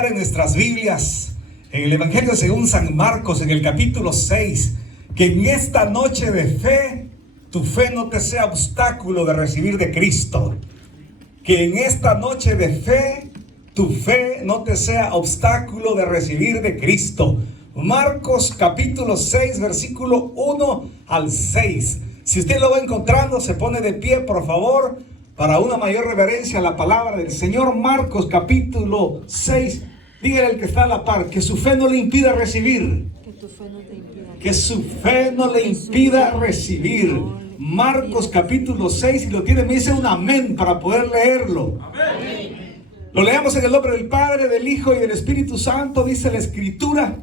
buscar en nuestras Biblias, en el Evangelio según San Marcos, en el capítulo 6, que en esta noche de fe, tu fe no te sea obstáculo de recibir de Cristo. Que en esta noche de fe, tu fe no te sea obstáculo de recibir de Cristo. Marcos capítulo 6, versículo 1 al 6. Si usted lo va encontrando, se pone de pie, por favor, para una mayor reverencia a la palabra del Señor. Marcos capítulo 6. Dígale al que está a la par, que su fe no le impida recibir. Que su fe no le impida recibir. Marcos capítulo 6, si lo tiene, me dice un amén para poder leerlo. Amén. Lo leamos en el nombre del Padre, del Hijo y del Espíritu Santo. Dice la Escritura: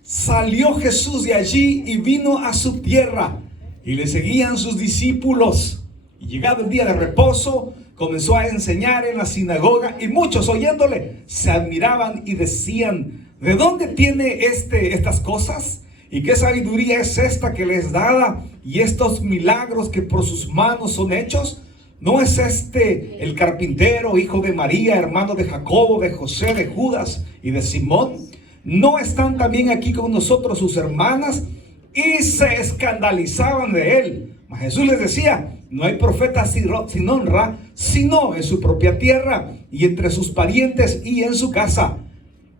salió Jesús de allí y vino a su tierra, y le seguían sus discípulos. Y llegado el día de reposo, comenzó a enseñar en la sinagoga, y muchos oyéndole se admiraban y decían: ¿de dónde tiene estas cosas? ¿Y qué sabiduría es esta que les dada? ¿Y estos milagros que por sus manos son hechos? ¿No es este el carpintero, hijo de María, hermano de Jacobo, de José, de Judas y de Simón? ¿No están también aquí con nosotros sus hermanas? Y se escandalizaban de él. Mas Jesús les decía: no hay profeta sin honra, sino en su propia tierra, y entre sus parientes y en su casa.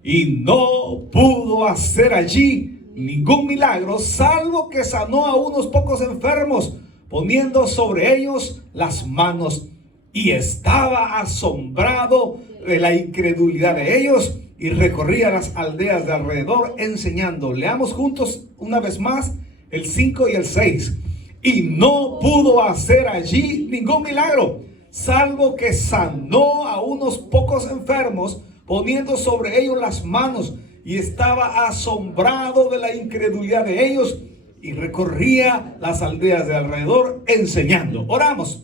Y no pudo hacer allí ningún milagro, salvo que sanó a unos pocos enfermos, poniendo sobre ellos las manos. Y estaba asombrado de la incredulidad de ellos, y recorría las aldeas de alrededor enseñando. Leamos juntos una vez más el 5 y el 6. Y no pudo hacer allí ningún milagro, salvo que sanó a unos pocos enfermos, poniendo sobre ellos las manos. Y estaba asombrado de la incredulidad de ellos, y recorría las aldeas de alrededor enseñando. Oramos.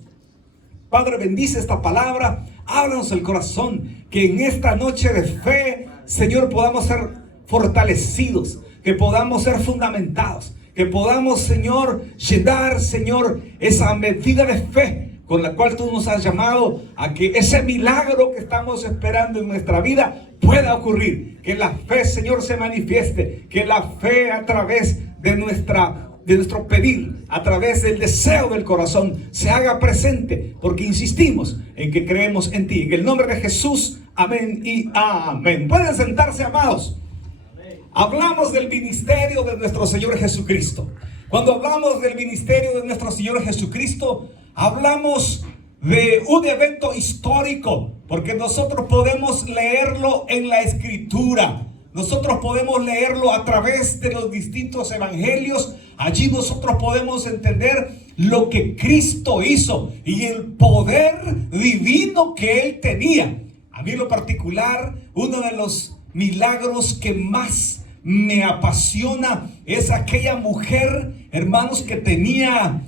Padre, bendice esta palabra, háblanos el corazón, que en esta noche de fe, Señor, podamos ser fortalecidos, que podamos ser fundamentados, que podamos, Señor, llenar, Señor, esa medida de fe con la cual tú nos has llamado a que ese milagro que estamos esperando en nuestra vida pueda ocurrir. Que la fe, Señor, se manifieste, que la fe a través de nuestro pedir, a través del deseo del corazón, se haga presente, porque insistimos en que creemos en ti. En el nombre de Jesús, amén y amén. Pueden sentarse, amados. Hablamos del ministerio de nuestro Señor Jesucristo. Cuando hablamos del ministerio de nuestro Señor Jesucristo, hablamos de un evento histórico, porque nosotros podemos leerlo en la Escritura. Nosotros podemos leerlo a través de los distintos evangelios. Allí nosotros podemos entender lo que Cristo hizo y el poder divino que Él tenía. A mí en lo particular, uno de los milagros que más me apasiona es aquella mujer, hermanos, que tenía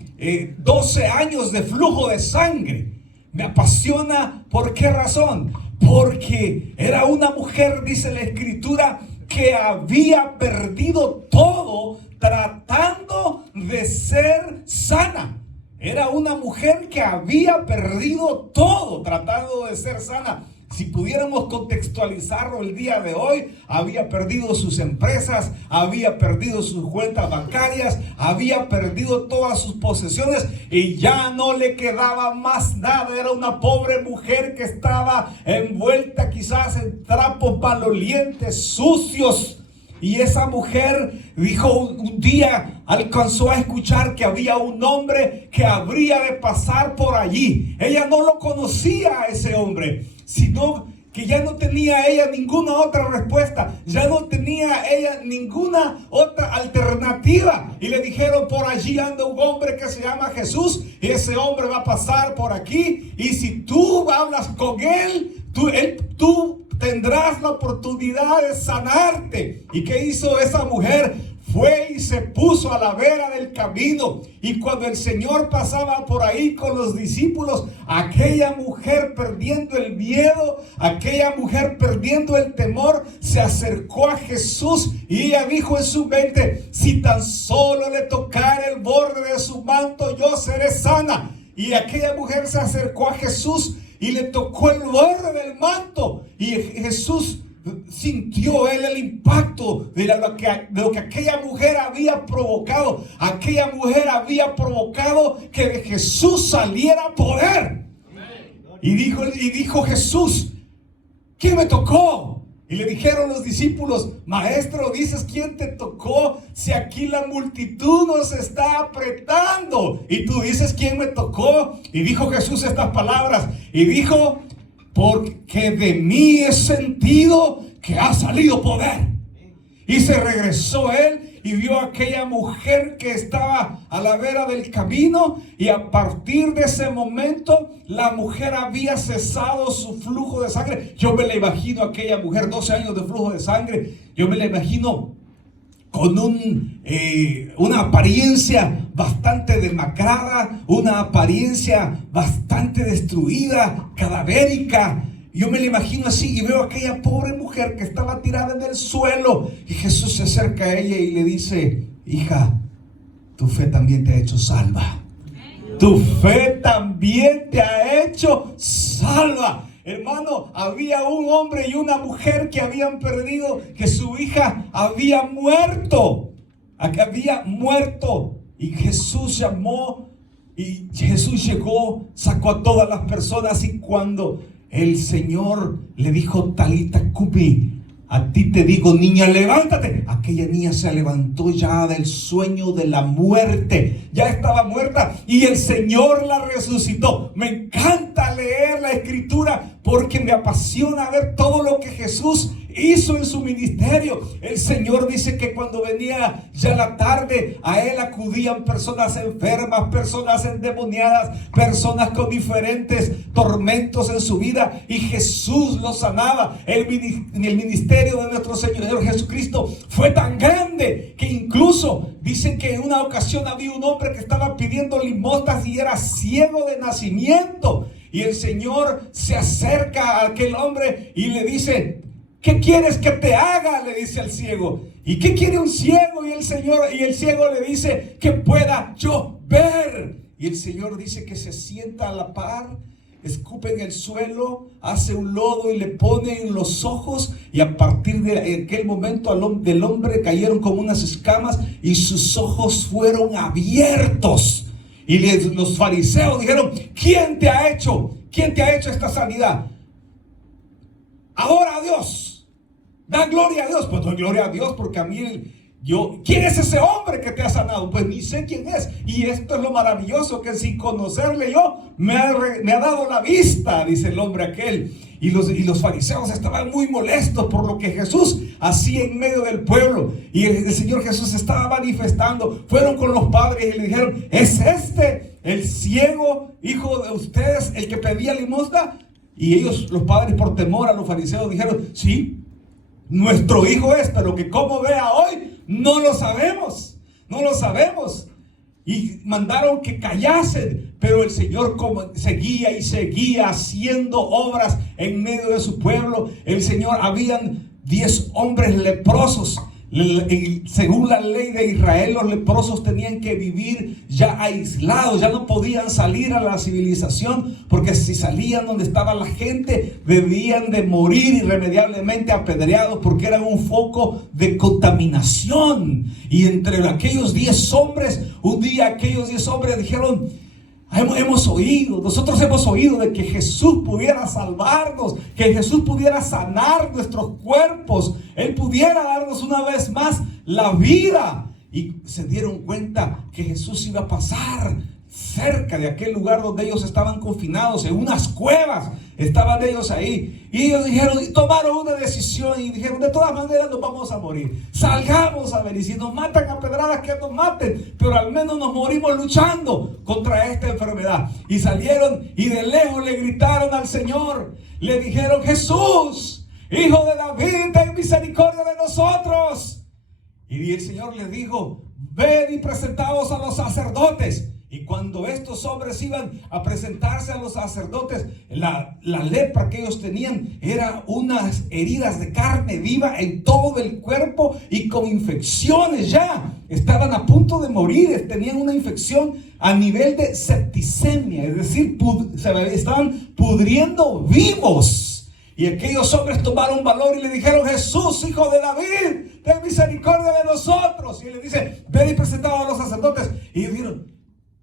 12 años de flujo de sangre. Me apasiona, ¿por qué razón? Porque era una mujer, dice la Escritura, que había perdido todo tratando de ser sana. Era una mujer que había perdido todo tratando de ser sana. Si pudiéramos contextualizarlo el día de hoy, había perdido sus empresas, había perdido sus cuentas bancarias, había perdido todas sus posesiones y ya no le quedaba más nada. Era una pobre mujer que estaba envuelta quizás en trapos malolientes, sucios. Y esa mujer dijo, un día alcanzó a escuchar que había un hombre que habría de pasar por allí. Ella no lo conocía a ese hombre, sino que ya no tenía ella ninguna otra respuesta, ya no tenía ella ninguna otra alternativa. Y le dijeron: por allí anda un hombre que se llama Jesús, y ese hombre va a pasar por aquí, y si tú hablas con él, tú tendrás la oportunidad de sanarte. ¿Y qué hizo esa mujer? Fue y se puso a la vera del camino. Y cuando el Señor pasaba por ahí con los discípulos, aquella mujer, perdiendo el miedo, aquella mujer perdiendo el temor, se acercó a Jesús y ella dijo en su mente: si tan solo le tocara el borde de su manto, yo seré sana. Y aquella mujer se acercó a Jesús y le tocó el borde del manto. Y Jesús sintió él el impacto de lo que aquella mujer había provocado. Aquella mujer había provocado que de Jesús saliera poder. Y dijo Jesús: ¿quién me tocó? Y le dijeron los discípulos: Maestro, dices quién te tocó, si aquí la multitud nos está apretando, y tú dices quién me tocó. Y dijo Jesús estas palabras, y dijo: porque de mí he sentido que ha salido poder. Y se regresó él y vio a aquella mujer que estaba a la vera del camino, y a partir de ese momento la mujer había cesado su flujo de sangre. Yo me la imagino a aquella mujer, 12 años de flujo de sangre, yo me la imagino con una apariencia bastante demacrada, una apariencia bastante destruida, cadavérica. Yo me la imagino así, y veo a aquella pobre mujer que estaba tirada en el suelo, y Jesús se acerca a ella y le dice: hija, tu fe también te ha hecho salva. Tu fe también te ha hecho salva. Hermano, había un hombre y una mujer que habían perdido, que su hija había muerto. Y Jesús llamó, y Jesús llegó, sacó a todas las personas, y cuando el Señor le dijo: Talita cumi, a ti te digo, niña, levántate. Aquella niña se levantó ya del sueño de la muerte. Ya estaba muerta y el Señor la resucitó. Me encanta leer la Escritura porque me apasiona ver todo lo que Jesús hizo en su ministerio. El Señor dice que cuando venía ya la tarde, a Él acudían personas enfermas, personas endemoniadas, personas con diferentes tormentos en su vida, y Jesús los sanaba. El ministerio de nuestro Señor Jesucristo fue tan grande que incluso dicen que en una ocasión había un hombre que estaba pidiendo limosnas y era ciego de nacimiento, y el Señor se acerca a aquel hombre y le dice: ¿qué quieres que te haga? Le dice al ciego. ¿Y qué quiere un ciego? Y el ciego le dice: que pueda yo ver. Y el Señor dice que se sienta a la par, escupe en el suelo, hace un lodo y le pone en los ojos, y a partir de aquel momento del hombre cayeron como unas escamas y sus ojos fueron abiertos. Y los fariseos dijeron: ¿quién te ha hecho esta sanidad? Adora a Dios, da gloria a Dios. Pues doy gloria a Dios porque a mí, ¿quién es ese hombre que te ha sanado? Pues ni sé quién es. Y esto es lo maravilloso, que sin conocerle yo, me ha dado la vista, dice el hombre aquel. Y los fariseos estaban muy molestos por lo que Jesús hacía en medio del pueblo. Y el Señor Jesús estaba manifestando. Fueron con los padres y le dijeron: ¿es este el ciego hijo de ustedes el que pedía limosna? Y ellos, los padres, por temor a los fariseos, dijeron: sí, nuestro hijo es, pero que cómo vea hoy, no lo sabemos. Y mandaron que callasen, pero el Señor seguía haciendo obras en medio de su pueblo. El Señor, habían 10 hombres leprosos. Según la ley de Israel, los leprosos tenían que vivir ya aislados, ya no podían salir a la civilización, porque si salían donde estaba la gente, debían de morir irremediablemente apedreados, porque eran un foco de contaminación. Y entre aquellos 10 hombres, un día aquellos 10 hombres dijeron: nosotros hemos oído de que Jesús pudiera salvarnos, que Jesús pudiera sanar nuestros cuerpos, Él pudiera darnos una vez más la vida. Y se dieron cuenta que Jesús iba a pasar cerca de aquel lugar donde ellos estaban confinados, en unas cuevas estaban ellos ahí. Y ellos tomaron una decisión y dijeron: de todas maneras nos vamos a morir, salgamos a ver, y si nos matan a pedradas, que nos maten, pero al menos nos morimos luchando contra esta enfermedad. Y salieron y de lejos le gritaron al Señor, le dijeron: Jesús, Hijo de David, ten misericordia de nosotros. Y el Señor les dijo: ven y presentaos a los sacerdotes. Y cuando estos hombres iban a presentarse a los sacerdotes, la lepra que ellos tenían era unas heridas de carne viva en todo el cuerpo y con infecciones ya. Estaban a punto de morir, tenían una infección a nivel de septicemia, es decir, se estaban pudriendo vivos. Y aquellos hombres tomaron valor y le dijeron: Jesús, hijo de David, ten misericordia de nosotros. Y él le dice: ven y presentado a los sacerdotes. Y ellos dijeron: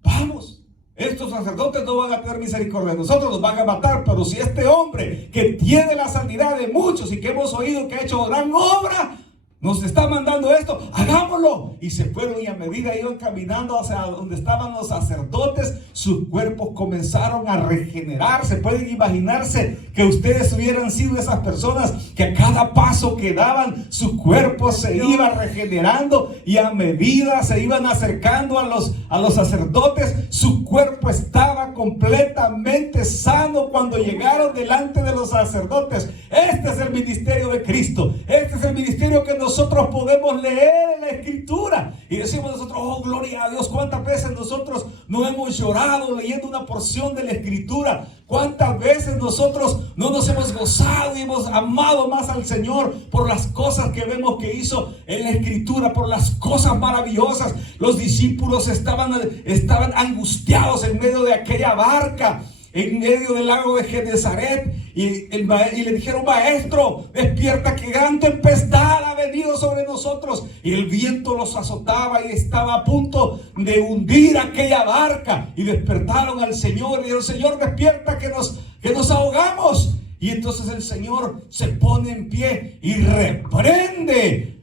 vamos. Estos sacerdotes no van a tener misericordia de nosotros, nos van a matar. Pero si este hombre, que tiene la sanidad de muchos y que hemos oído que ha hecho gran obra, nos está mandando esto, hagámoslo. Y se fueron, y a medida iban caminando hacia donde estaban los sacerdotes, sus cuerpos comenzaron a regenerarse. Pueden imaginarse que ustedes hubieran sido esas personas que a cada paso que daban, su cuerpo se iba regenerando, y a medida se iban acercando a los sacerdotes, su cuerpo estaba completamente sano cuando llegaron delante de los sacerdotes. Este es el ministerio de Cristo. Este es el ministerio que nosotros podemos leer en la Escritura y decimos nosotros: oh, gloria a Dios. ¿Cuántas veces nosotros no hemos llorado leyendo una porción de la Escritura? ¿Cuántas veces nosotros no nos hemos gozado y hemos amado más al Señor por las cosas que vemos que hizo en la Escritura, por las cosas maravillosas? Los discípulos estaban angustiados en medio de aquella barca, en medio del lago de Genesaret, y le dijeron: maestro, despierta, que gran tempestad ha venido sobre nosotros. Y el viento los azotaba y estaba a punto de hundir aquella barca. Y despertaron al Señor y dijeron: Señor, despierta, que nos ahogamos. Y entonces el Señor se pone en pie y reprende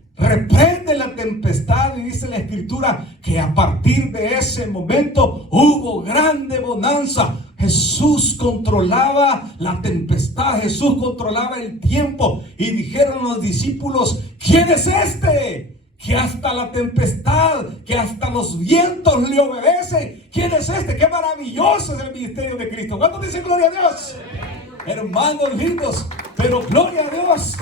la tempestad, y dice la Escritura que a partir de ese momento hubo grande bonanza. Jesús controlaba la tempestad, Jesús controlaba el tiempo, y dijeron los discípulos: ¿quién es este? Que hasta la tempestad, que hasta los vientos le obedecen. ¿Quién es este? ¡Qué maravilloso es el ministerio de Cristo! ¿Cuántos dicen gloria a Dios? Hermanos lindos, pero gloria a Dios.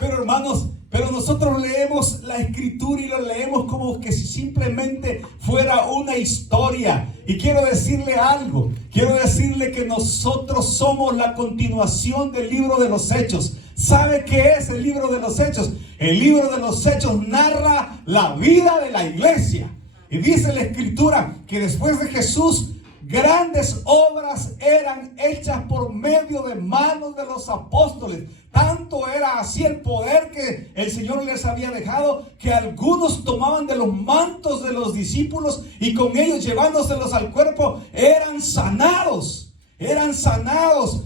Pero hermanos, pero nosotros leemos la Escritura y lo leemos como que si simplemente fuera una historia. Y quiero decirle algo. Quiero decirle que nosotros somos la continuación del libro de los Hechos. ¿Sabe qué es el libro de los Hechos? El libro de los Hechos narra la vida de la iglesia. Y dice la Escritura que después de Jesús, grandes obras eran hechas por medio de manos de los apóstoles. Tanto era así el poder que el Señor les había dejado, que algunos tomaban de los mantos de los discípulos y con ellos, llevándoselos al cuerpo, eran sanados. Eran sanados.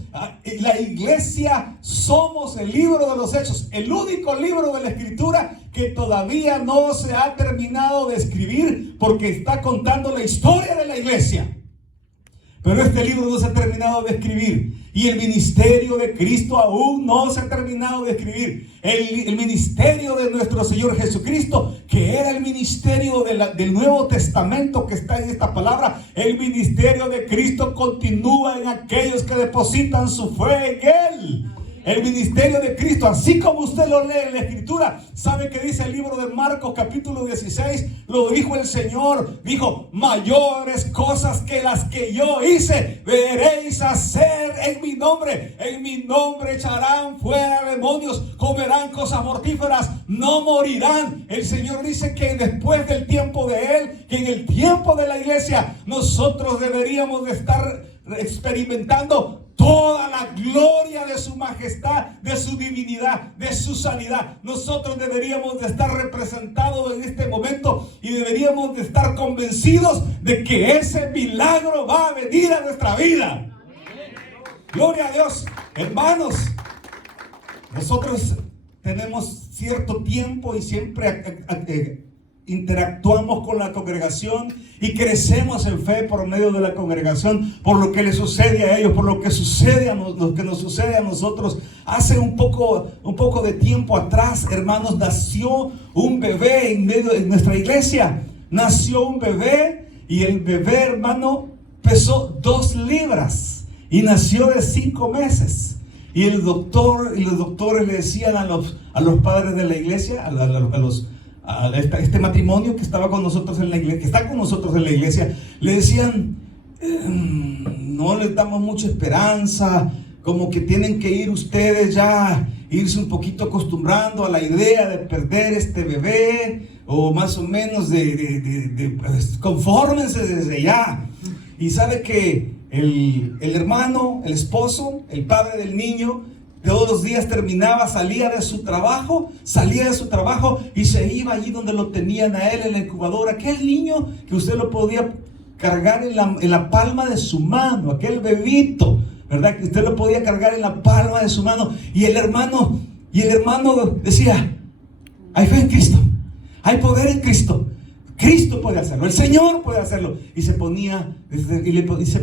La iglesia somos el libro de los Hechos, el único libro de la Escritura que todavía no se ha terminado de escribir, porque está contando la historia de la iglesia. Pero este libro no se ha terminado de escribir, y el ministerio de Cristo aún no se ha terminado de escribir. El ministerio de nuestro Señor Jesucristo, que era el ministerio del Nuevo Testamento que está en esta palabra, el ministerio de Cristo continúa en aquellos que depositan su fe en Él. El ministerio de Cristo, así como usted lo lee en la Escritura. ¿Sabe qué dice el libro de Marcos capítulo 16? Lo dijo el Señor. Dijo: mayores cosas que las que yo hice veréis hacer en mi nombre. En mi nombre echarán fuera demonios, comerán cosas mortíferas, no morirán. El Señor dice que después del tiempo de Él, que en el tiempo de la iglesia, nosotros deberíamos de estar experimentando toda la gloria de su majestad, de su divinidad, de su sanidad. Nosotros deberíamos de estar representados en este momento, y deberíamos de estar convencidos de que ese milagro va a venir a nuestra vida. Gloria a Dios. Hermanos, nosotros tenemos cierto tiempo y siempre interactuamos con la congregación y crecemos en fe por medio de la congregación, por lo que le sucede a ellos, por lo que sucede a lo que nos sucede a nosotros. Hace un poco de tiempo atrás, hermanos, nació un bebé en medio de nuestra iglesia. Nació un bebé, y el bebé, hermano, pesó 2 libras y nació de 5 meses. Y los doctores le decían a los padres de la iglesia, a este matrimonio que estaba con nosotros en la iglesia, que está con nosotros en la iglesia, le decían: no les damos mucha esperanza, como que tienen que ir ustedes ya, irse un poquito acostumbrando a la idea de perder este bebé, o más o menos pues, confórmense desde ya. Y sabe que el hermano, el esposo, el padre del niño, todos los días salía de su trabajo y se iba allí donde lo tenían a él en la incubadora. Aquel niño que usted lo podía cargar en la palma de su mano, aquel bebito, ¿verdad? Que usted lo podía cargar en la palma de su mano. Y el hermano decía: hay fe en Cristo, hay poder en Cristo. Cristo puede hacerlo, el Señor puede hacerlo. Y se ponía desde lejos y se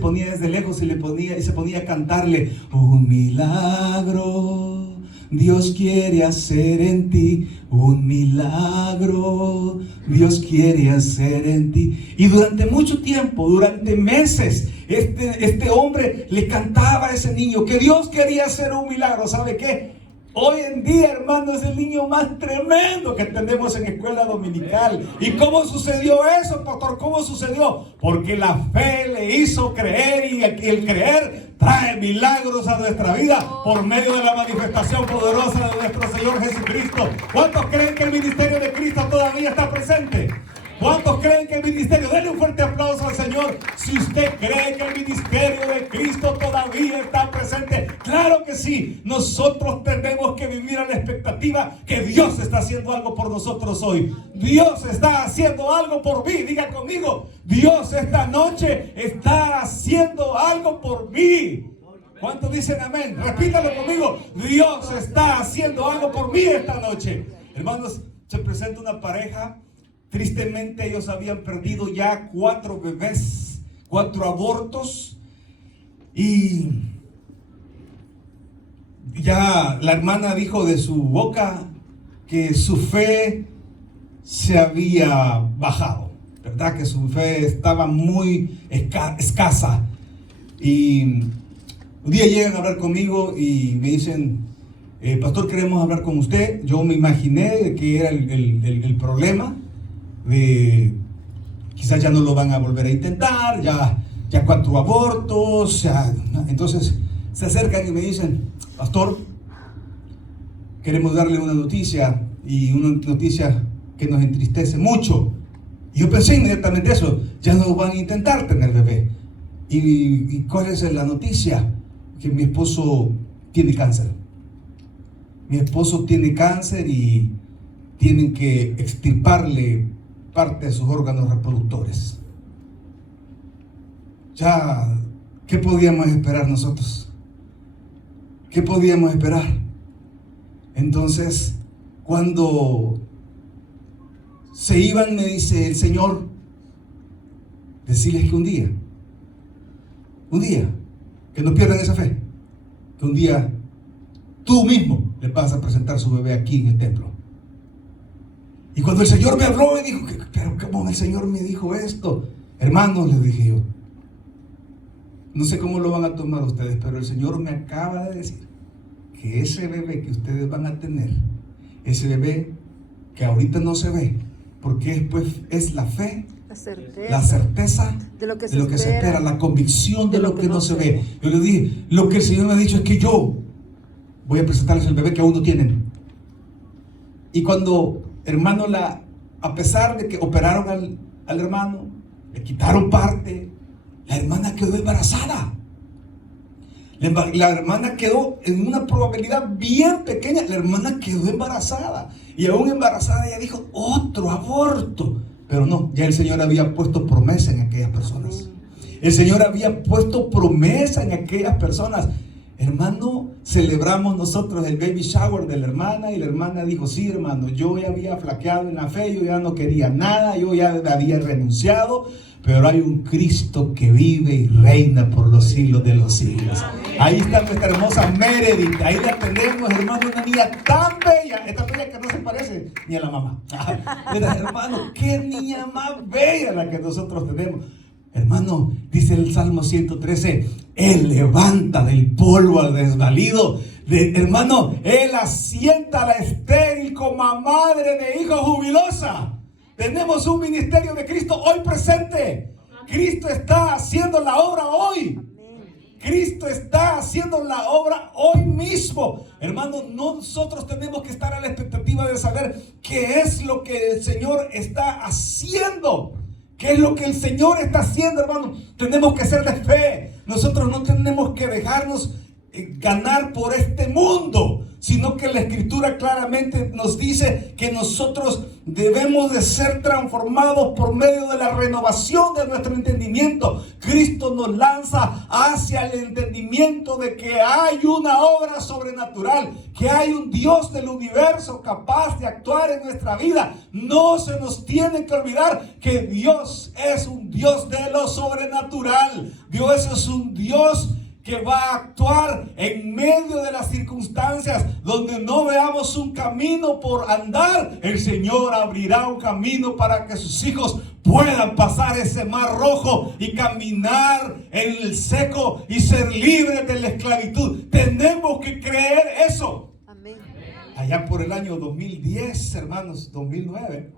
ponía a cantarle: un milagro Dios quiere hacer en ti, un milagro Dios quiere hacer en ti. Y durante mucho tiempo, durante meses, este hombre le cantaba a ese niño que Dios quería hacer un milagro. ¿Sabe qué? Hoy en día, hermano, es el niño más tremendo que tenemos en escuela dominical. ¿Y cómo sucedió eso, pastor? ¿Cómo sucedió? Porque la fe le hizo creer, y el creer trae milagros a nuestra vida por medio de la manifestación poderosa de nuestro Señor Jesucristo. ¿Cuántos creen que el ministerio de Cristo todavía está presente? ¿Cuántos creen que el ministerio? Denle un fuerte aplauso al Señor si usted cree que el ministerio de Cristo todavía está presente. Claro que sí. Nosotros tenemos que vivir a la expectativa que Dios está haciendo algo por nosotros hoy. Dios está haciendo algo por mí. Diga conmigo: Dios esta noche está haciendo algo por mí. ¿Cuántos dicen amén? Repítalo conmigo: Dios está haciendo algo por mí esta noche. Hermanos, se presenta una pareja. Tristemente ellos habían perdido ya 4 bebés, 4 abortos, y ya la hermana dijo de su boca que su fe se había bajado, ¿verdad? Que su fe estaba muy escasa. Y un día llegan a hablar conmigo y me dicen: pastor, queremos hablar con usted. Yo me imaginé que era el problema. Quizás ya no lo van a volver a intentar, ya 4 abortos, entonces se acercan y me dicen: pastor, queremos darle una noticia, y una noticia que nos entristece mucho. Y yo pensé inmediatamente eso: ya no van a intentar tener bebé. ¿Y cuál es la noticia? Que mi esposo tiene cáncer. Mi esposo tiene cáncer y tienen que extirparle parte de sus órganos reproductores. Ya, ¿qué podíamos esperar nosotros? ¿Qué podíamos esperar? Entonces, cuando se iban, me dice el Señor: decirles que un día, que no pierdan esa fe, que un día tú mismo le vas a presentar su bebé aquí en el templo. Y cuando el Señor me habló, me dijo: pero ¿cómo el Señor me dijo esto? Hermanos, les dije yo, no sé cómo lo van a tomar ustedes, pero el Señor me acaba de decir que ese bebé que ustedes van a tener, ese bebé que ahorita no se ve, porque después es la fe, la certeza de lo que se espera, la convicción de lo que no se ve. Yo les dije: lo que el Señor me ha dicho es que yo voy a presentarles el bebé que aún no tienen. Y cuando, hermano, a pesar de que operaron al hermano, le quitaron parte, la hermana quedó embarazada. La hermana quedó en una probabilidad bien pequeña. La hermana quedó embarazada. Y aún embarazada ella dijo: otro aborto. Pero no, ya el Señor había puesto promesa en aquellas personas. El Señor había puesto promesa en aquellas personas. Hermano, celebramos nosotros el baby shower de la hermana, y la hermana dijo: sí, hermano, yo ya había flaqueado en la fe, yo ya no quería nada, yo ya había renunciado, pero hay un Cristo que vive y reina por los siglos de los siglos. Ahí está nuestra hermosa Meredith, ahí la tenemos, hermano, una niña tan bella, esta bella que no se parece ni a la mamá. Hermano, qué niña más bella la que nosotros tenemos. Hermano, dice el Salmo 113: Él levanta del polvo al desvalido. Hermano, Él asienta a la estéril como a madre de hijo jubilosa. Tenemos un ministerio de Cristo hoy presente. Cristo está haciendo la obra hoy. Cristo está haciendo la obra hoy mismo. Hermano, nosotros tenemos que estar a la expectativa de saber qué es lo que el Señor está haciendo. ¿Qué es lo que el Señor está haciendo, hermano? Tenemos que ser de fe. Nosotros no tenemos que dejarnos ganar por este mundo, sino que la Escritura claramente nos dice que nosotros debemos de ser transformados por medio de la renovación de nuestro entendimiento. Cristo nos lanza hacia el entendimiento de que hay una obra sobrenatural, que hay un Dios del universo capaz de actuar en nuestra vida. No se nos tiene que olvidar que Dios es un Dios de lo sobrenatural. Dios es un Dios que va a actuar en medio de las circunstancias donde no veamos un camino por andar. El Señor abrirá un camino para que sus hijos puedan pasar ese mar rojo y caminar en el seco y ser libres de la esclavitud. Tenemos que creer eso. Amén. Allá por el año 2010, hermanos, 2009,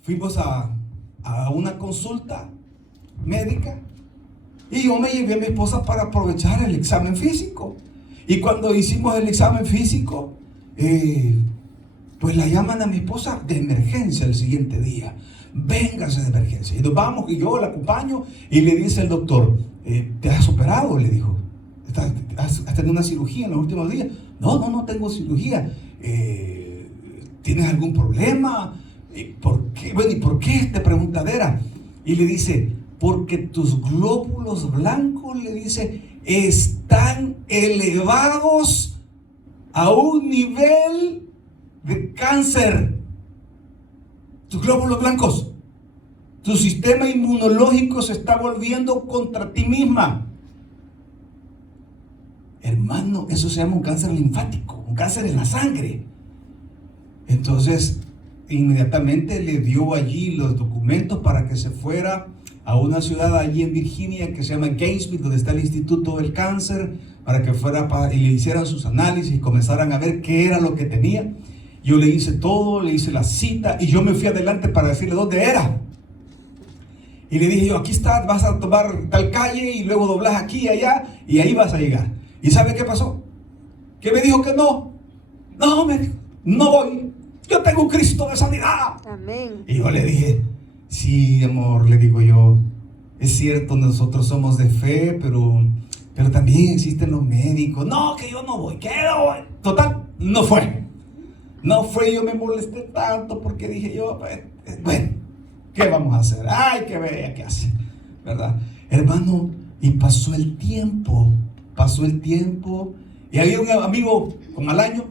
fuimos a una consulta médica. Y yo me llevé a mi esposa para aprovechar el examen físico. Y cuando hicimos el examen físico, pues la llaman a mi esposa de emergencia el siguiente día. Véngase de emergencia. Y nos vamos, y yo la acompaño, y le dice el doctor, ¿te has operado? Le dijo, ¿has tenido una cirugía en los últimos días? No tengo cirugía. ¿Tienes algún problema? ¿Por qué? Bueno, ¿y por qué esta preguntadera? Y le dice, porque tus glóbulos blancos, le dice, están elevados a un nivel de cáncer. Tus glóbulos blancos, tu sistema inmunológico se está volviendo contra ti misma. Hermano, eso se llama un cáncer linfático, un cáncer en la sangre. Entonces, inmediatamente le dio allí los documentos para que se fuera a una ciudad allí en Virginia que se llama Gainesville, donde está el Instituto del Cáncer, para que fuera y le hicieran sus análisis y comenzaran a ver qué era lo que tenía. Yo le hice todo, le hice la cita y yo me fui adelante para decirle dónde era. Y le dije yo, aquí está, vas a tomar tal calle y luego doblas aquí y allá y ahí vas a llegar. ¿Y sabe qué pasó? Que me dijo que no. No, me dijo, no voy. Yo tengo un Cristo de sanidad. Amén. Y yo le dije, sí, amor, le digo yo, es cierto, nosotros somos de fe, pero también existen los médicos. No, que yo no voy, que no voy. Total, no fue. No fue, yo me molesté tanto porque dije yo, bueno, ¿qué vamos a hacer? Ay, que vea qué hace, ¿verdad? Hermano, y pasó el tiempo, y había un amigo como al año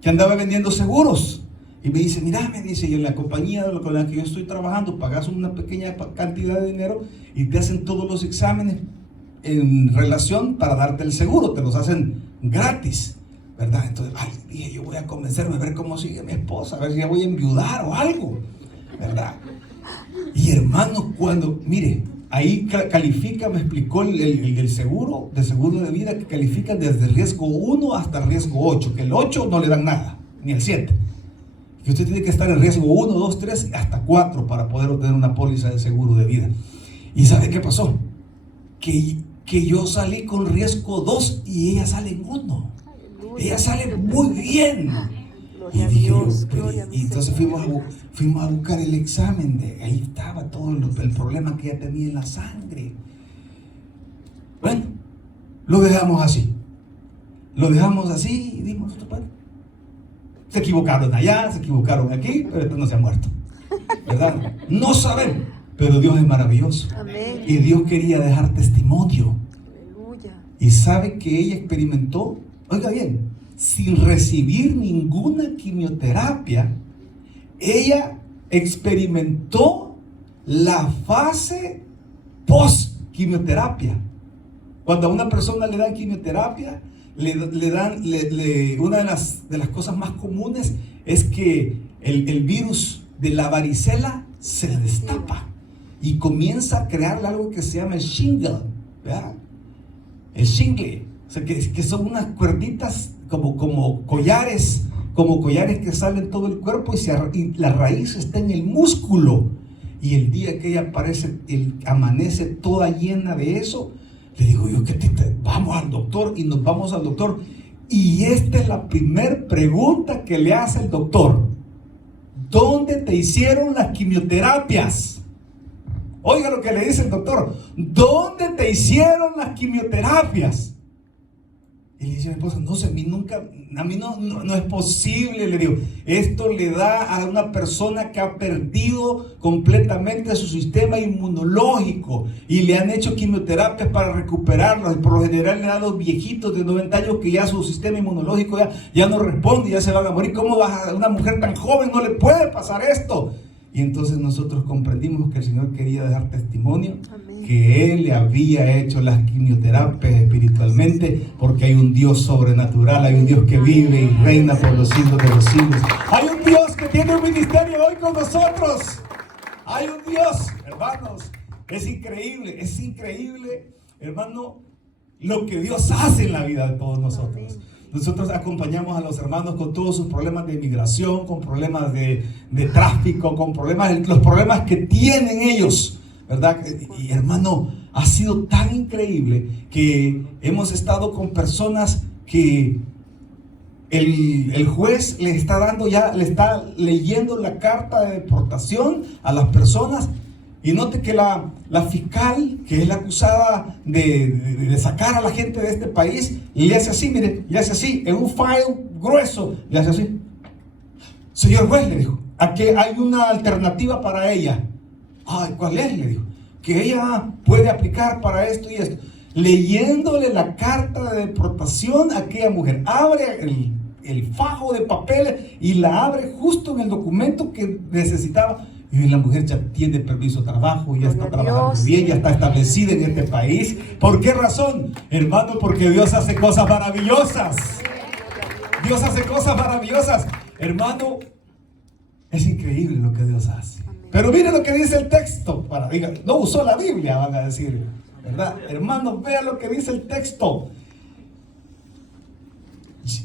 que andaba vendiendo seguros. Y me dice, mira, me dice, y en la compañía con la que yo estoy trabajando, pagas una pequeña cantidad de dinero y te hacen todos los exámenes en relación para darte el seguro, te los hacen gratis, ¿verdad? Entonces, ay, dije, yo voy a convencerme a ver cómo sigue mi esposa, a ver si ya voy a enviudar o algo, ¿verdad? Y hermano, cuando, mire, ahí califica, me explicó el seguro, de seguro de vida, que califican desde el riesgo 1 hasta el riesgo 8, que el 8 no le dan nada, ni el 7. Que usted tiene que estar en riesgo 1, 2, 3, hasta 4 para poder obtener una póliza de seguro de vida. ¿Y sabe qué pasó? Que yo salí con riesgo 2 y ella sale en 1. Ella sale muy bien. Y dije yo, y entonces fuimos a buscar el examen. Ahí estaba todo el problema que ella tenía en la sangre. Bueno, lo dejamos así. Y dimos, se equivocaron allá, se equivocaron aquí, pero esto no se ha muerto, ¿verdad? No saben, pero Dios es maravilloso. Amén. Y Dios quería dejar testimonio. Aleluya. Y sabe que ella experimentó, oiga bien, sin recibir ninguna quimioterapia, ella experimentó la fase post-quimioterapia. Cuando a una persona le dan quimioterapia, una de las cosas más comunes es que el virus de la varicela se le destapa y comienza a crear algo que se llama el shingle, ¿verdad? El shingle, o sea, que son unas cuerditas como collares que salen todo el cuerpo y la raíz está en el músculo. Y el día que ella amanece toda llena de eso, le digo yo, vamos al doctor, y nos vamos al doctor. Y esta es la primera pregunta que le hace el doctor: ¿dónde te hicieron las quimioterapias? Oiga lo que le dice el doctor: ¿dónde te hicieron las quimioterapias? Y le dice a mi esposa: no sé, a mí no es posible. Le digo: esto le da a una persona que ha perdido completamente su sistema inmunológico y le han hecho quimioterapias para recuperarlo. Y por lo general le dan a los viejitos de 90 años que ya su sistema inmunológico ya no responde, ya se van a morir. ¿Cómo a una mujer tan joven no le puede pasar esto? Y entonces nosotros comprendimos que el Señor quería dejar testimonio. Amén. Que Él le había hecho las quimioterapias espiritualmente, porque hay un Dios sobrenatural, hay un Dios que vive y reina por los siglos de los siglos. Hay un Dios que tiene un ministerio hoy con nosotros. Hay un Dios, hermanos. Es increíble, hermano, lo que Dios hace en la vida de todos nosotros. Amén. Nosotros acompañamos a los hermanos con todos sus problemas de migración, con problemas de tráfico, con los problemas que tienen ellos, ¿verdad? Y hermano, ha sido tan increíble que hemos estado con personas que el juez le está leyendo la carta de deportación a las personas. Y note que la fiscal, que es la acusada de sacar a la gente de este país, le hace así, mire, le hace así, en un file grueso, le hace así: señor juez, le dijo, aquí hay una alternativa para ella. Ay, ¿cuál es? Le dijo: que ella puede aplicar para esto y esto. Leyéndole la carta de deportación a aquella mujer, abre el fajo de papel y la abre justo en el documento que necesitaba. Y la mujer ya tiene permiso de trabajo, ya está trabajando bien, ya está establecida en este país. ¿Por qué razón? Hermano, porque Dios hace cosas maravillosas. Dios hace cosas maravillosas. Hermano, es increíble lo que Dios hace. Pero mire lo que dice el texto. No usó la Biblia, van a decir, ¿verdad? Hermano, vea lo que dice el texto.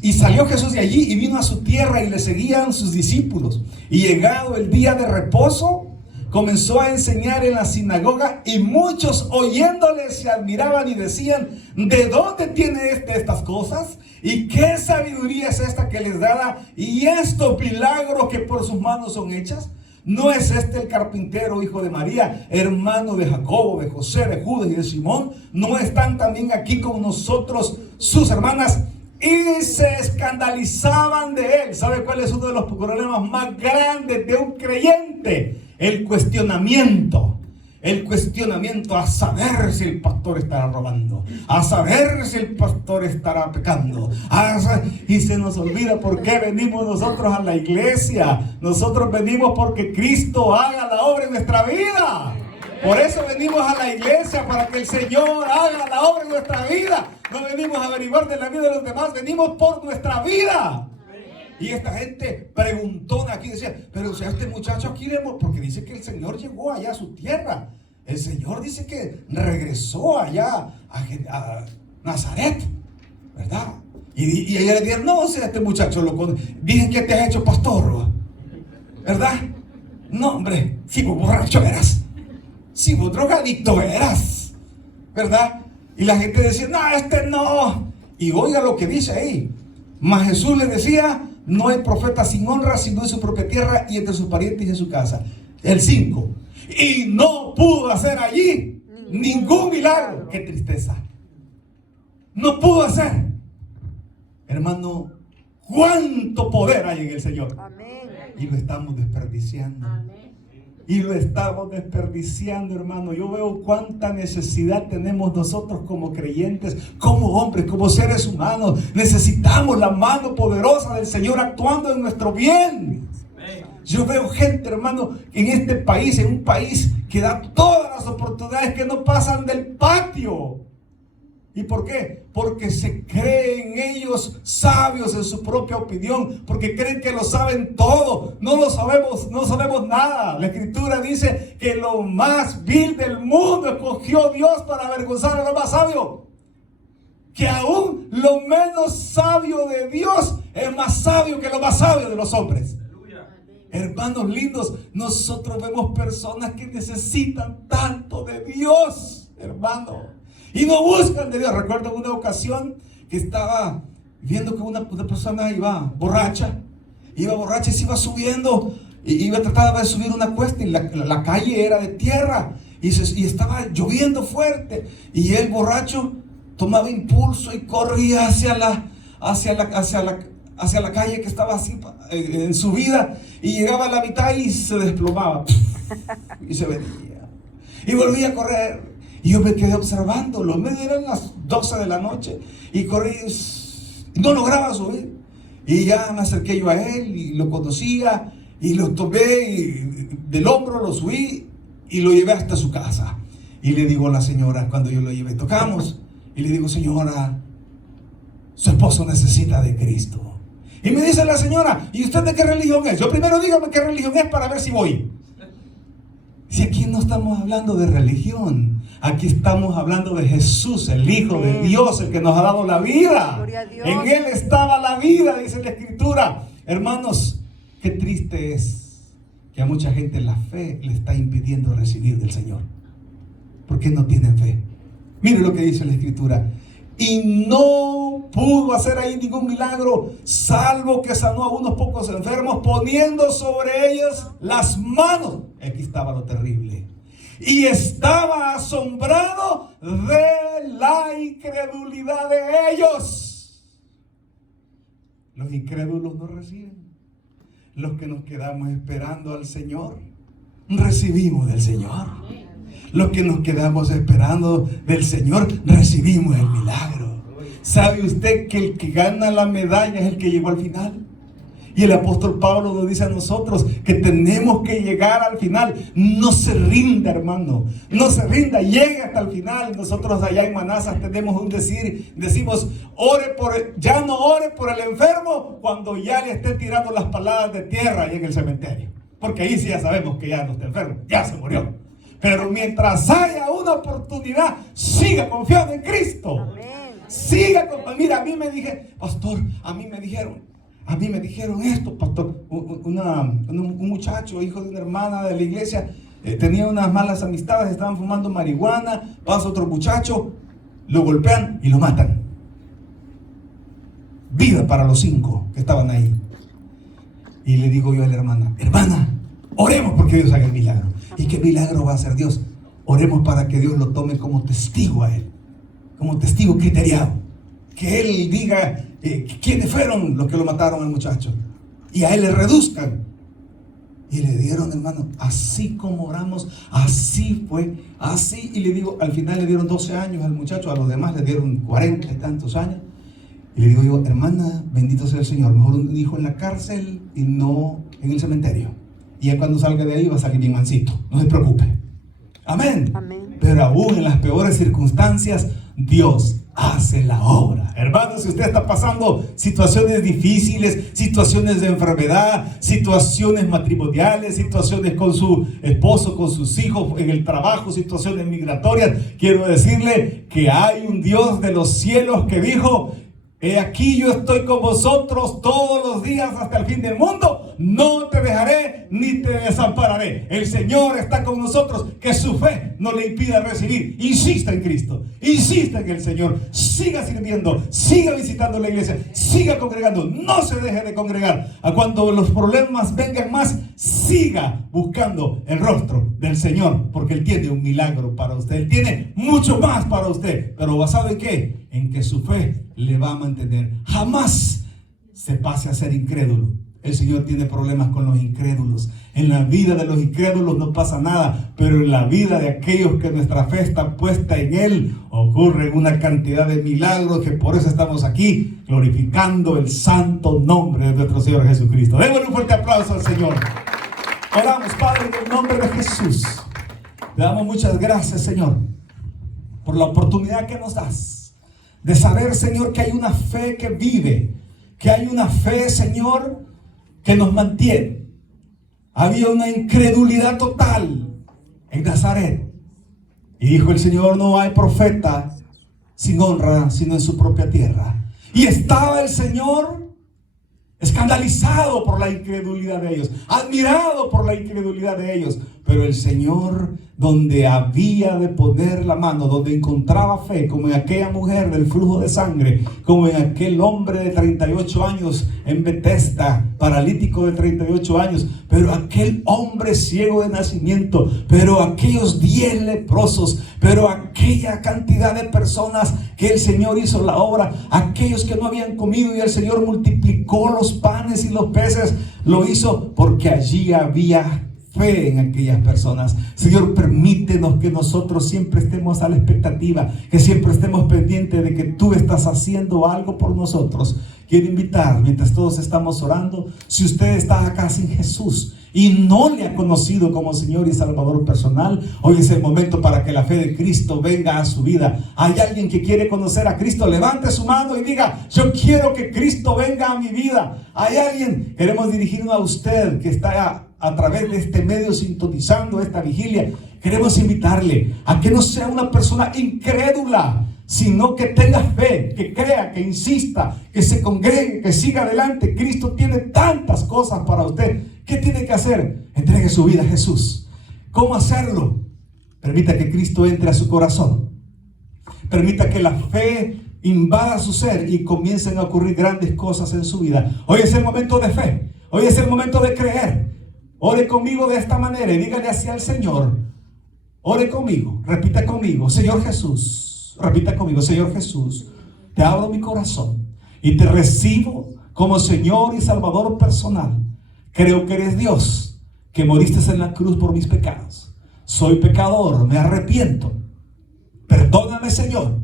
Y salió Jesús de allí y vino a su tierra, y le seguían sus discípulos. Y llegado el día de reposo, comenzó a enseñar en la sinagoga, y muchos oyéndole se admiraban y decían: ¿de dónde tiene estas cosas? ¿Y qué sabiduría es esta que les da? ¿Y estos milagros que por sus manos son hechas? ¿No es este el carpintero, hijo de María, hermano de Jacobo, de José, de Judas y de Simón? ¿No están también aquí con nosotros sus hermanas? Y se escandalizaban de él. ¿Sabe cuál es uno de los problemas más grandes de un creyente? El cuestionamiento, a saber si el pastor estará robando, a saber si el pastor estará pecando, y se nos olvida por qué venimos nosotros a la iglesia. Nosotros venimos porque Cristo haga la obra en nuestra vida. Por eso venimos a la iglesia, para que el Señor haga la obra en nuestra vida. No venimos a averiguar de la vida de los demás, venimos por nuestra vida. Y esta gente preguntona aquí decía: pero si a este muchacho aquí porque dice que el Señor llegó allá a su tierra. El Señor dice que regresó allá a Nazaret, ¿verdad? Y ella le dice: no, si a este muchacho dicen que te has hecho pastor, ¿verdad? No, hombre, si vos borracho eras, si vos drogadicto eras, ¿verdad? Y la gente decía: no, este no. Y oiga lo que dice ahí: mas Jesús les decía: no hay profeta sin honra, sino en su propia tierra y entre sus parientes y en su casa. El 5. Y no pudo hacer allí ningún milagro. Qué tristeza. No pudo hacer. Hermano, cuánto poder hay en el Señor. Amén. Y lo estamos desperdiciando. Amén. Y lo estamos desperdiciando, hermano. Yo veo cuánta necesidad tenemos nosotros como creyentes, como hombres, como seres humanos. Necesitamos la mano poderosa del Señor actuando en nuestro bien. Yo veo gente, hermano, en este país, en un país que da todas las oportunidades, que no pasan del patio. ¿Y por qué? Porque se creen ellos sabios en su propia opinión, porque creen que lo saben todo. No lo sabemos, no sabemos nada. La Escritura dice que lo más vil del mundo escogió Dios para avergonzar a lo más sabio. Que aún lo menos sabio de Dios es más sabio que lo más sabio de los hombres. Hermanos lindos, nosotros vemos personas que necesitan tanto de Dios, hermano, y no buscan de Dios. Recuerdo una ocasión que estaba viendo que una persona iba borracha y se iba subiendo, y iba a tratar de subir una cuesta, y la calle era de tierra, y estaba lloviendo fuerte, y él borracho tomaba impulso y corría hacia la calle que estaba así en subida, y llegaba a la mitad y se desplomaba y se venía y volvía a correr, y yo me quedé observándolo. Eran las 12 de la noche y corrí y no lograba subir, y ya me acerqué yo a él y lo conocía y lo tomé y del hombro, lo subí y lo llevé hasta su casa. Y le digo a la señora, cuando yo lo llevé, tocamos, y le digo: señora, su esposo necesita de Cristo. Y me dice la señora: ¿y usted de qué religión es? Yo primero dígame qué religión es para ver si voy. Si aquí no estamos hablando de religión, aquí estamos hablando de Jesús, el Hijo de Dios, el que nos ha dado la vida. En Él estaba la vida, dice la Escritura. Hermanos, qué triste es que a mucha gente la fe le está impidiendo recibir del Señor, porque no tienen fe. Mire lo que dice la Escritura: y no pudo hacer ahí ningún milagro, salvo que sanó a unos pocos enfermos, poniendo sobre ellos las manos. Aquí estaba lo terrible. Y estaba asombrado de la incredulidad de ellos. Los incrédulos no reciben. Los que nos quedamos esperando al Señor, recibimos del Señor. Los que nos quedamos esperando del Señor, recibimos el milagro. ¿Sabe usted que el que gana la medalla es el que llegó al final? Y el apóstol Pablo nos dice a nosotros que tenemos que llegar al final. No se rinda, hermano, no se rinda, llegue hasta el final. Nosotros allá en Manazas tenemos un decimos: ya no ore por el enfermo cuando ya le esté tirando las paladas de tierra ahí en el cementerio, porque ahí sí ya sabemos que ya no está enfermo, ya se murió. Pero mientras haya una oportunidad, siga confiando en Cristo. Amén. Mira, a mí me dijeron esto, pastor. Un muchacho, hijo de una hermana de la iglesia, tenía unas malas amistades, estaban fumando marihuana. Pasa otro muchacho, lo golpean y lo matan. Vida para los 5 que estaban ahí. Y le digo yo a la hermana, oremos porque Dios haga el milagro. ¿Y qué milagro va a hacer Dios? Oremos para que Dios lo tome como testigo a él, como testigo criteriado, que él diga quiénes fueron los que lo mataron al muchacho, y a él le reduzcan. Y le dieron, hermano, así como oramos, así fue, así. Y le digo, al final le dieron 12 años al muchacho, a los demás le dieron 40 y tantos años. Y le digo yo: hermana, bendito sea el Señor, mejor un hijo en la cárcel y no en el cementerio. Y ya cuando salga de ahí va a salir bien mansito, no se preocupe. Amén. Amén. Pero aún en las peores circunstancias, Dios hace la obra. Hermanos, si usted está pasando situaciones difíciles, situaciones de enfermedad, situaciones matrimoniales, situaciones con su esposo, con sus hijos, en el trabajo, situaciones migratorias, quiero decirle que hay un Dios de los cielos que dijo: he aquí, yo estoy con vosotros todos los días hasta el fin del mundo. No te dejaré ni te desampararé. El Señor está con nosotros. Que su fe no le impida recibir. Insista en Cristo, insista en el Señor. Siga sirviendo, siga visitando la iglesia, siga congregando. No se deje de congregar. A cuando los problemas vengan más, siga buscando el rostro del Señor, porque Él tiene un milagro para usted. Él tiene mucho más para usted. Pero ¿basado en qué? En que su fe le va a mantener. Jamás se pase a ser incrédulo. El Señor tiene problemas con los incrédulos. En la vida de los incrédulos no pasa nada, pero en la vida de aquellos que nuestra fe está puesta en Él, ocurre una cantidad de milagros, que por eso estamos aquí glorificando el santo nombre de nuestro Señor Jesucristo. Démosle un fuerte aplauso al Señor. Oramos, Padre, en el nombre de Jesús. Te damos muchas gracias, Señor, por la oportunidad que nos das de saber, Señor, que hay una fe que vive, que hay una fe, Señor, que nos mantiene. Había una incredulidad total en Nazaret, y dijo el Señor: no hay profeta sin honra sino en su propia tierra. Y estaba el Señor escandalizado por la incredulidad de ellos, admirado por la incredulidad de ellos, Pero el Señor, donde había de poner la mano, donde encontraba fe, como en aquella mujer del flujo de sangre, como en aquel hombre de 38 años en Bethesda, paralítico de 38 años, pero aquel hombre ciego de nacimiento, pero aquellos 10 leprosos, pero aquella cantidad de personas que el Señor hizo la obra, aquellos que no habían comido y el Señor multiplicó los panes y los peces, lo hizo porque allí había fe en aquellas personas. Señor, permítenos que nosotros siempre estemos a la expectativa, que siempre estemos pendientes de que tú estás haciendo algo por nosotros. Quiero invitar, mientras todos estamos orando, si usted está acá sin Jesús y no le ha conocido como Señor y Salvador personal, hoy es el momento para que la fe de Cristo venga a su vida. Hay alguien que quiere conocer a Cristo, levante su mano y diga: yo quiero que Cristo venga a mi vida. Hay alguien, queremos dirigirnos a usted que está a través de este medio sintonizando esta vigilia. Queremos invitarle a que no sea una persona incrédula, sino que tenga fe, que crea, que insista, que se congregue, que siga adelante. Cristo tiene tantas cosas para usted. ¿Qué tiene que hacer? Entregue su vida a Jesús. ¿Cómo hacerlo? Permita que Cristo entre a su corazón. Permita que la fe invada su ser y comiencen a ocurrir grandes cosas en su vida. Hoy es el momento de fe. Hoy es el momento de creer. Ore conmigo de esta manera y dígale así al Señor. Ore conmigo, repita conmigo: Señor Jesús. Repita conmigo: Señor Jesús, te abro mi corazón y te recibo como Señor y Salvador personal. Creo que eres Dios, que moriste en la cruz por mis pecados. Soy pecador, me arrepiento. Perdóname, Señor.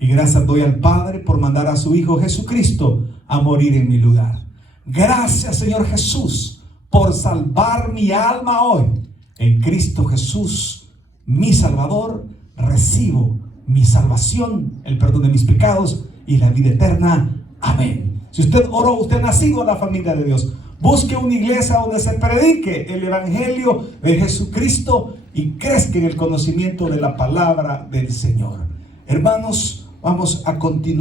Y gracias doy al Padre por mandar a su Hijo Jesucristo a morir en mi lugar. Gracias, Señor Jesús, por salvar mi alma hoy. En Cristo Jesús, mi Salvador, recibo mi salvación, el perdón de mis pecados y la vida eterna. Amén. Si usted oró, usted ha nacido en la familia de Dios. Busque una iglesia donde se predique el Evangelio de Jesucristo y crezca en el conocimiento de la palabra del Señor. Hermanos, vamos a continuar.